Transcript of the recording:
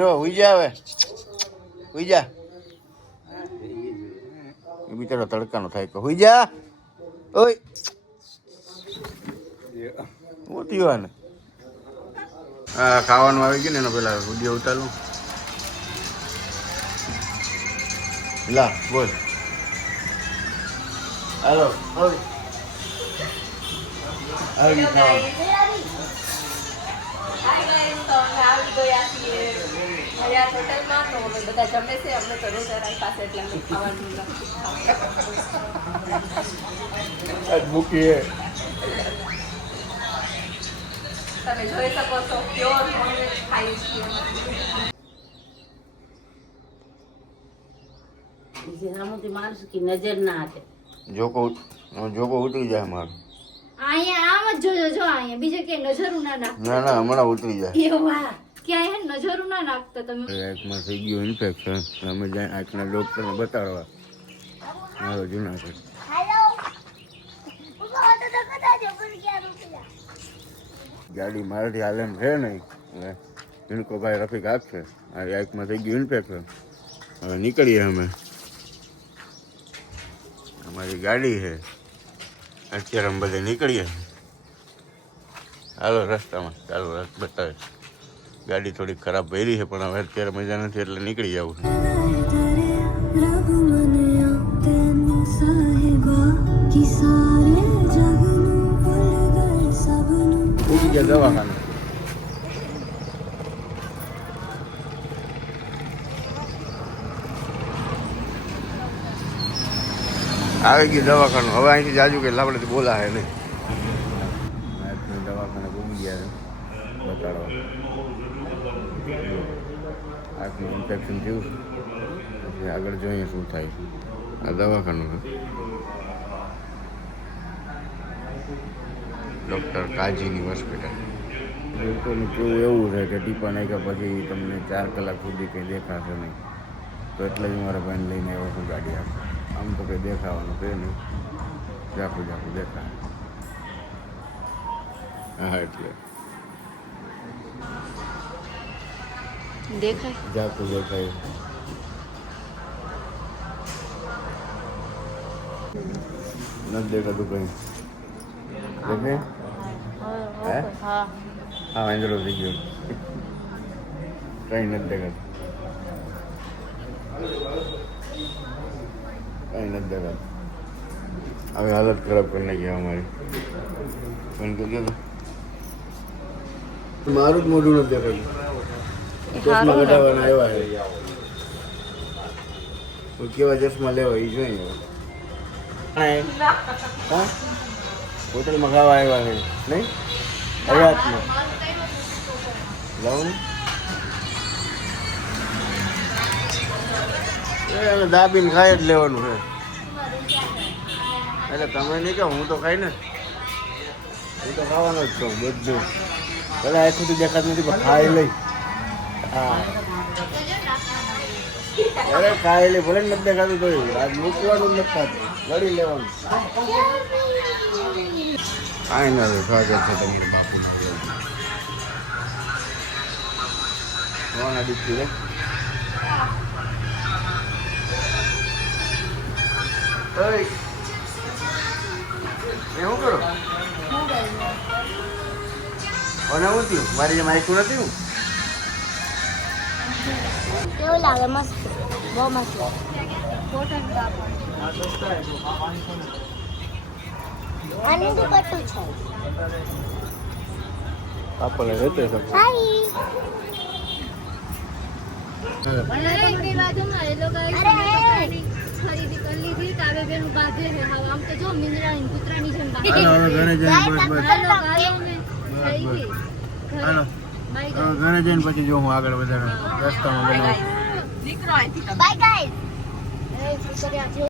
હુઈ જા હવે, હુઈ જા. એ બિચારો તડકાનો થાય કે હુઈ જા. ઓય મોટી વાત ને. હા ખાવાનું આવી ગયું ને એનો પેલા વિડીયો ઉતારું. લા બોલ. હાલો આવી મૂકીએ. તમે જોઈ શકો છો પ્યોર નોનવેજ ખાઈ છીએ. નજર ના આપે. જોકો ઉતરી જાય મારું. અહીંયા આમ જ જોજો જો અહીંયા બીજે કે નજરું ના નાખ. ના ના હમણાં ઉતરી જાય. એવા ક્યાં હે નજરું ના નાખતા તમે. આંખમાં થઈ ગયું ઇન્ફેક્શન. અમે જાય આંખના ડોક્ટરને બતાડવા મારો જુનાગઢ. ગાડી મારાથી હાલ એમ છે નહીં. ઇનકો ભાઈ રફીક આપશે. આ આંખમાં થઈ ગયું ઇન્ફેક્શન. હવે નીકળીએ અમે. અમારી ગાડી છે અત્યારે અમે બધે નીકળીએ. હાલો રસ્તામાં ચાલો બતાવે. ગાડી થોડી ખરાબ ભરી છે પણ હવે અત્યારે મજા નથી એટલે નીકળી જવું. ઉડી ગયા દવાખાને. આવી ગયું દવાખાનું. હવે અહીંથી જાજુ કે આપણે બોલા હે નહીં. દવાખાને ઘૂમી ગયા બતાડવા. આંખનું ઇન્ફેક્શન થયું પછી આગળ જોઈએ શું થાય. આ દવાખાનું છે ડૉક્ટર કાજીની હોસ્પિટલ. લોકોનું કેવું એવું છે કે ટીપા નાખ્યા પછી તમને 4 કલાક સુધી કંઈ દેખાશે નહીં. તો એટલે જ મારા ભાઈને લઈને આવ્યો છું ગાડી આપે. આમ તો કંઈ દેખાવાનું છે નહીં. ઝાખું દેખાય. હા એટલે દેખાય ઝાખું દેખાય. નથી દેખાતું કંઈ. દેખાય હે? હા વાંદરો થઈ ગયો. કંઈ નથી દેખાતું. કંઈ નથી દેખાતું. હવે હાલત ખરાબ કરી નાખી અમારી. પણ કીધું મારું જ મોઢું નથી દેખાતું. ચશ્મા કઢાવવાના આવ્યા છે. કેવા ચશ્મા લેવા એ જોઈએ. હા હોટલમાં ખાવા આવ્યા છે નહીં હયાતમાં લાવું ને દાબીને ખાઈ જ લેવાનું છે. એટલે તમે નહીં કહો હું તો ખાઈ ને. હું તો ખાવાનો જ છું બધું. ભલે આ સુધી દેખાતું નથી પણ ખાઈ લઈ. હા અરે ખાઈ લઈ ભલે નથી દેખાતું તો આજ મૂકવાનું જ નથી ખાતું. લડી લેવાનું. કાંઈ ના સ્વાગત છે તમારું બાપુ. દીકરી રે એવું કરો. અને હું થયું મારી જેમ આખું નથી. હું કેવું લાગે? મસ્ત, બહુ મસ્ત લાગે. આની તો કટુ છે. આપણને રહેતે છે. હાઈ ખરીદી કરી લીધી. કાવે બેનું બાંધે છે. આમ તો જો મિંદરાની કૂતરાની જેમ બાંધે. ઘરે જઈને પછી જો હું આગળ વધારે રસ્તામાં દીકરો અહીંથી બાય ગાઈસ.